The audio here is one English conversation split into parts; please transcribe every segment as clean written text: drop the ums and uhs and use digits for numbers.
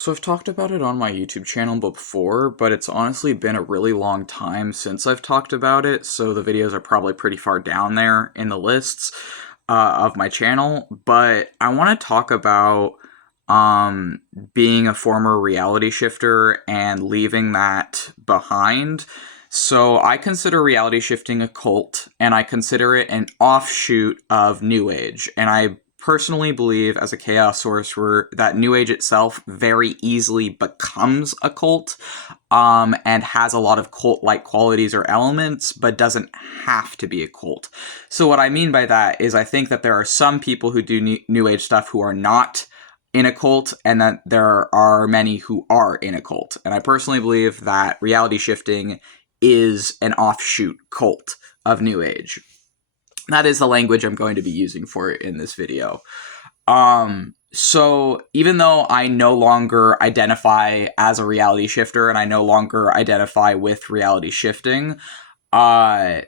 So I've talked about it on my YouTube channel before, but it's honestly been a really long time since I've talked about it, so the videos are probably pretty far down there in the lists of my channel. But I want to talk about um, being a former reality shifter and leaving that behind. So I consider reality shifting a cult, and I consider it an offshoot of New Age, and I personally believe, as a chaos sorcerer, that New Age itself very easily becomes a cult, and has a lot of cult-like qualities or elements, but doesn't have to be a cult. So what I mean by that is I think that there are some people who do New Age stuff who are not in a cult, and that there are many who are in a cult. And I personally believe that reality shifting is an offshoot cult of New Age. That is the language I'm going to be using for it in this video. So even though I no longer identify as a reality shifter and I no longer identify with reality shifting, uh,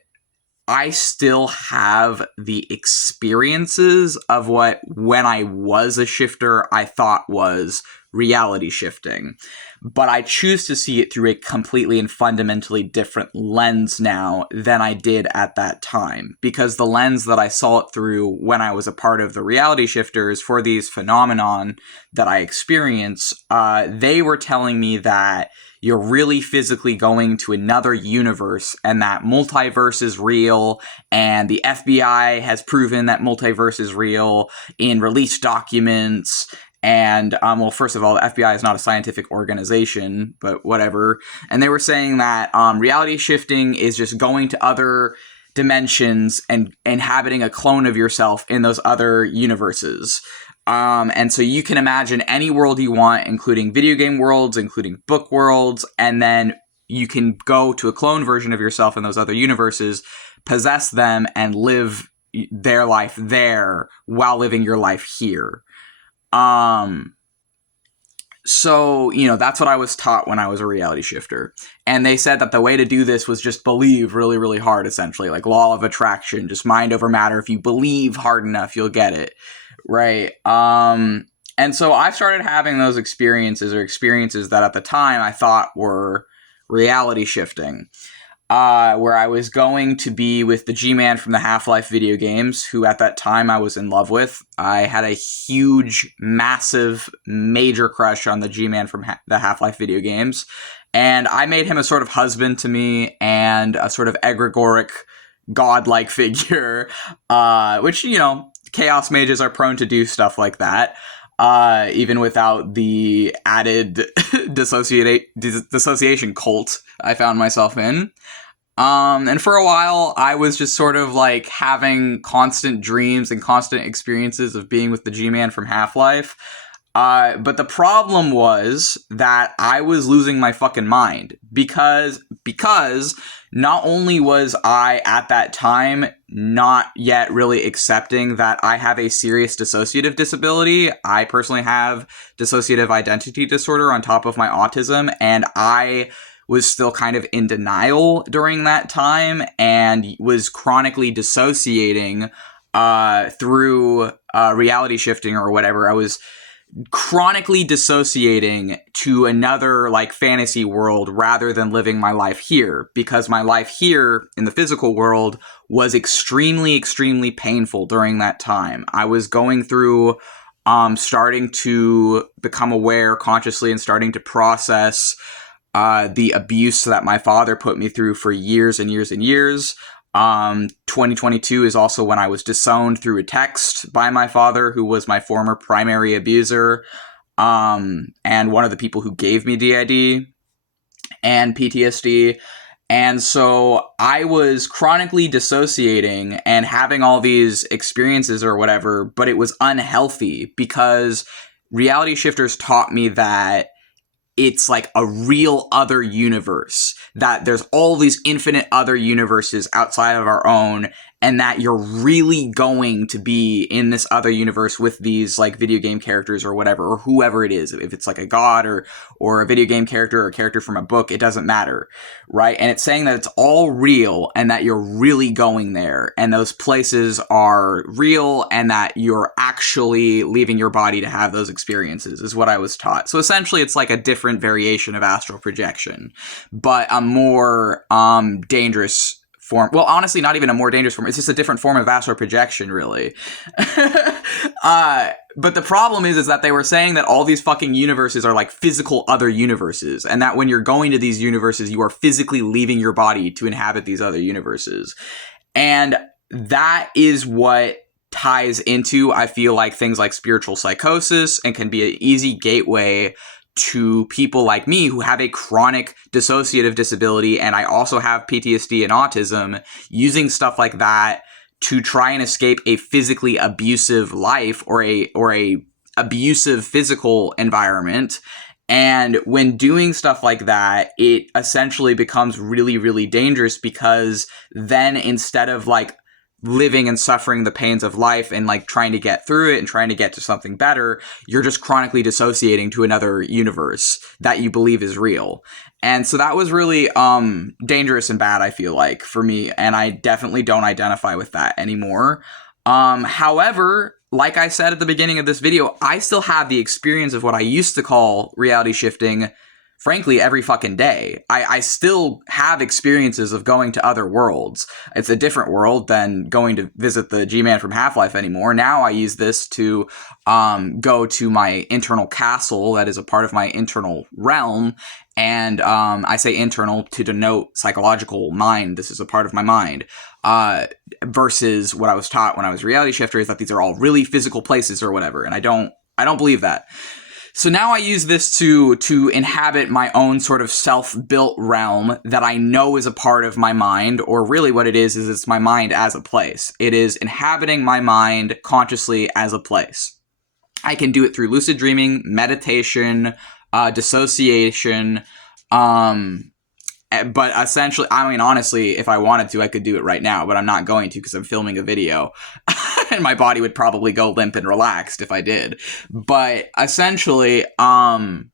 I still have the experiences of what, when I was a shifter, I thought was reality shifting. But I choose to see it through a completely and fundamentally different lens now than I did at that time. Because the lens that I saw it through when I was a part of the reality shifters for these phenomenon that I experience, they were telling me that you're really physically going to another universe and that multiverse is real, and the FBI has proven that multiverse is real in released documents. And, well, first of all, the FBI is not a scientific organization, but whatever. And they were saying that reality shifting is just going to other dimensions and inhabiting a clone of yourself in those other universes. And so you can imagine any world you want, including video game worlds, including book worlds, and then you can go to a clone version of yourself in those other universes, possess them, and live their life there while living your life here. So, that's what I was taught when I was a reality shifter. And they said that the way to do this was just believe really, really hard, essentially. Like law of attraction, just mind over matter. If you believe hard enough, you'll get it. Right. And so I started having those experiences that at the time I thought were reality shifting. Where I was going to be with the G-Man from the Half-Life video games, who at that time I was in love with. I had a huge, massive, major crush on the G-Man from the Half-Life video games, and I made him a sort of husband to me and a sort of egregoric, godlike figure, which, Chaos Mages are prone to do stuff like that. Even without the added dissociation cult I found myself in. And for a while, I was just sort of like having constant dreams and constant experiences of being with the G-Man from Half-Life. But the problem was that I was losing my fucking mind because not only was I at that time not yet really accepting that I have a serious dissociative disability. I personally have dissociative identity disorder on top of my autism, and I was still kind of in denial during that time and was chronically dissociating through reality shifting or whatever. I was chronically dissociating to another like fantasy world rather than living my life here, because my life here in the physical world was extremely, extremely painful during that time. I was going through starting to become aware consciously and starting to process the abuse that my father put me through for years and years and years. 2022 is also when I was disowned through a text by my father, who was my former primary abuser, and one of the people who gave me DID and PTSD. And so I was chronically dissociating and having all these experiences or whatever, but it was unhealthy because reality shifters taught me that it's like a real other universe, that there's all these infinite other universes outside of our own, and that you're really going to be in this other universe with these like video game characters or whatever, or whoever it is. If it's like a god or a video game character or a character from a book, it doesn't matter, right? And it's saying that it's all real and that you're really going there, and those places are real, and that you're actually leaving your body to have those experiences, is what I was taught. So essentially it's like a different variation of astral projection, but a more dangerous form. Well, honestly, not even a more dangerous form. It's just a different form of astral projection, really. But the problem is that they were saying that all these fucking universes are like physical other universes, and that when you're going to these universes, you are physically leaving your body to inhabit these other universes. And that is what ties into, I feel like, things like spiritual psychosis, and can be an easy gateway to people like me who have a chronic dissociative disability, and I also have PTSD and autism, using stuff like that to try and escape a physically abusive life or a abusive physical environment. And when doing stuff like that, it essentially becomes really, really dangerous, because then instead of like living and suffering the pains of life and like trying to get through it and trying to get to something better, you're just chronically dissociating to another universe that you believe is real. And so that was really dangerous and bad, I feel like, for me, and I definitely don't identify with that anymore. However, like I said at the beginning of this video, I still have the experience of what I used to call reality shifting, frankly, every fucking day. I still have experiences of going to other worlds. It's a different world than going to visit the G-Man from Half-Life anymore. Now I use this to go to my internal castle that is a part of my internal realm. And I say internal to denote psychological mind. This is a part of my mind. Versus what I was taught when I was reality shifter is that these are all really physical places or whatever. And I don't believe that. So now I use this to inhabit my own sort of self-built realm that I know is a part of my mind, or really what it is it's my mind as a place. It is inhabiting my mind consciously as a place. I can do it through lucid dreaming, meditation, dissociation, but essentially, I mean, honestly, if I wanted to, I could do it right now, but I'm not going to because I'm filming a video. And my body would probably go limp and relaxed if I did. But essentially, what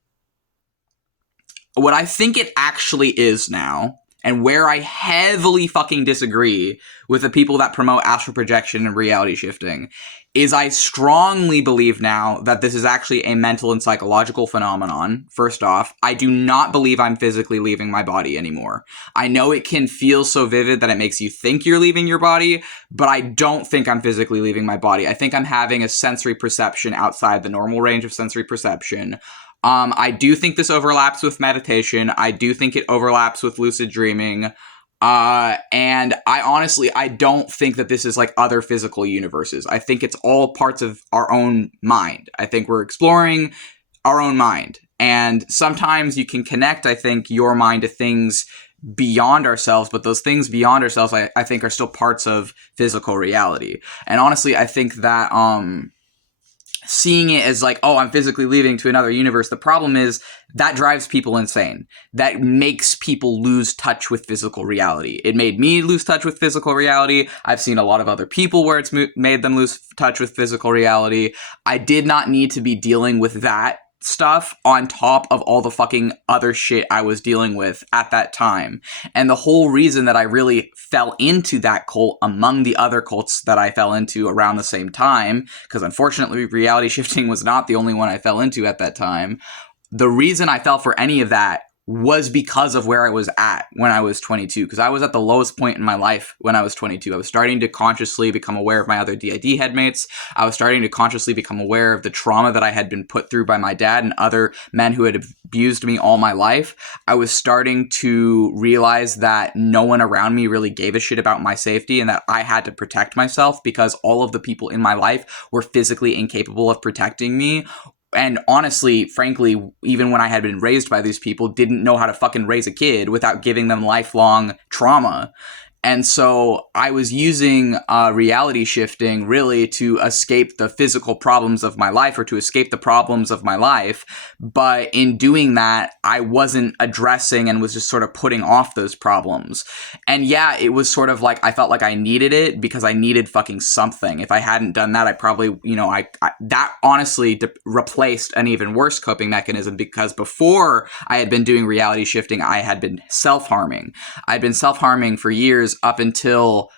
I think it actually is now, and where I heavily fucking disagree with the people that promote astral projection and reality shifting, is I strongly believe now that this is actually a mental and psychological phenomenon. First off, I do not believe I'm physically leaving my body anymore. I know it can feel so vivid that it makes you think you're leaving your body, but I don't think I'm physically leaving my body. I think I'm having a sensory perception outside the normal range of sensory perception. I do think this overlaps with meditation. I do think it overlaps with lucid dreaming. And I don't think that this is like other physical universes. I think it's all parts of our own mind. I think we're exploring our own mind. And sometimes you can connect, I think, your mind to things beyond ourselves, but those things beyond ourselves, I think, are still parts of physical reality. And honestly, I think that, seeing it as like, oh, I'm physically leaving to another universe, the problem is that drives people insane. That makes people lose touch with physical reality. It made me lose touch with physical reality. I've seen a lot of other people where it's made them lose touch with physical reality. I did not need to be dealing with that stuff on top of all the fucking other shit I was dealing with at that time. And the whole reason that I really fell into that cult among the other cults that I fell into around the same time, because unfortunately reality shifting was not the only one I fell into at that time, the reason I fell for any of that was because of where I was at when I was 22, because I was at the lowest point in my life when I was 22. I was starting to consciously become aware of my other DID headmates. I was starting to consciously become aware of the trauma that I had been put through by my dad and other men who had abused me all my life. I was starting to realize that no one around me really gave a shit about my safety, and that I had to protect myself because all of the people in my life were physically incapable of protecting me. And honestly, frankly, even when I had been raised by these people, didn't know how to fucking raise a kid without giving them lifelong trauma. And so I was using reality shifting really to escape the physical problems of my life, or to escape the problems of my life. But in doing that, I wasn't addressing and was just sort of putting off those problems. And yeah, it was sort of like I felt like I needed it because I needed fucking something. If I hadn't done that, I probably, that honestly replaced an even worse coping mechanism, because before I had been doing reality shifting, I had been self-harming. I'd been self-harming for years up until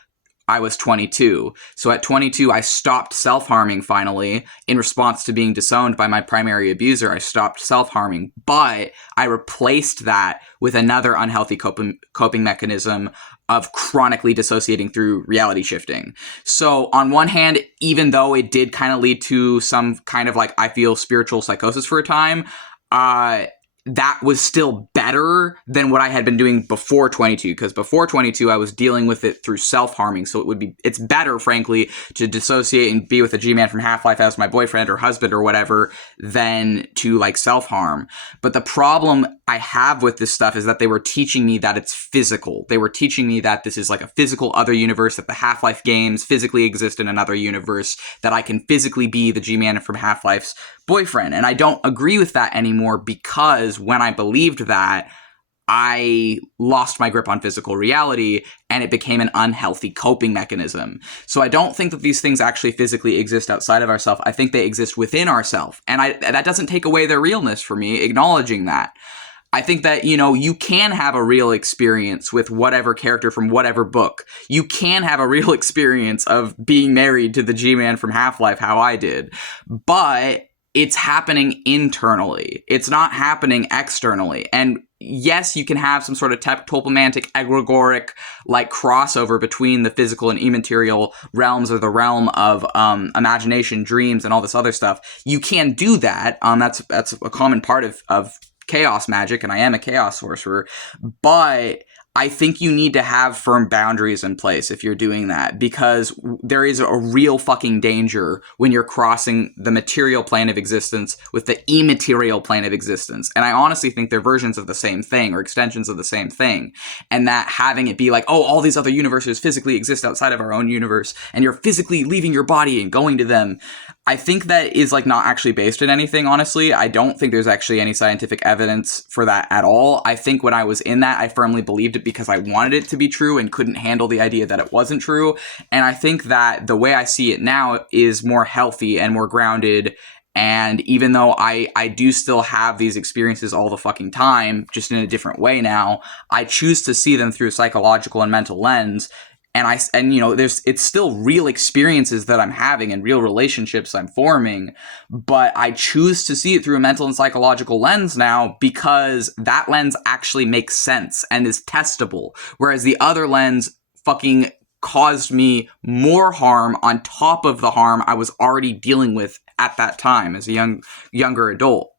I was 22. So at 22, I stopped self-harming finally in response to being disowned by my primary abuser. I stopped self-harming, but I replaced that with another unhealthy coping mechanism of chronically dissociating through reality shifting. So on one hand, even though it did kind of lead to some kind of like, I feel, spiritual psychosis for a time, that was still better than what I had been doing before 22, because before 22, I was dealing with it through self-harming. So it's better, frankly, to dissociate and be with a G-man from Half-Life as my boyfriend or husband or whatever than to like self-harm. But the problem I have with this stuff is that they were teaching me that it's physical. They were teaching me that this is like a physical other universe, that the Half-Life games physically exist in another universe, that I can physically be the G-man from Half-Life's boyfriend. And I don't agree with that anymore, because when I believed that, I lost my grip on physical reality and it became an unhealthy coping mechanism. So I don't think that these things actually physically exist outside of ourselves. I think they exist within ourselves. And that doesn't take away their realness for me, acknowledging that. I think that, you can have a real experience with whatever character from whatever book. You can have a real experience of being married to the G-man from Half-Life, how I did. But it's happening internally. It's not happening externally. And yes, you can have some sort of topomantic, egregoric, like crossover between the physical and immaterial realms, or the realm of imagination, dreams, and all this other stuff. You can do that. That's a common part of chaos magic, and I am a chaos sorcerer. But I think you need to have firm boundaries in place if you're doing that, because there is a real fucking danger when you're crossing the material plane of existence with the immaterial plane of existence. And I honestly think they're versions of the same thing, or extensions of the same thing. And that having it be like, oh, all these other universes physically exist outside of our own universe, and you're physically leaving your body and going to them, I think that is like not actually based in anything, honestly. I don't think there's actually any scientific evidence for that at all. I think when I was in that, I firmly believed it because I wanted it to be true and couldn't handle the idea that it wasn't true. And I think that the way I see it now is more healthy and more grounded. And even though I do still have these experiences all the fucking time, just in a different way now, I choose to see them through a psychological and mental lens. It's still real experiences that I'm having and real relationships I'm forming, but I choose to see it through a mental and psychological lens now, because that lens actually makes sense and is testable, whereas the other lens fucking caused me more harm on top of the harm I was already dealing with at that time as a younger adult.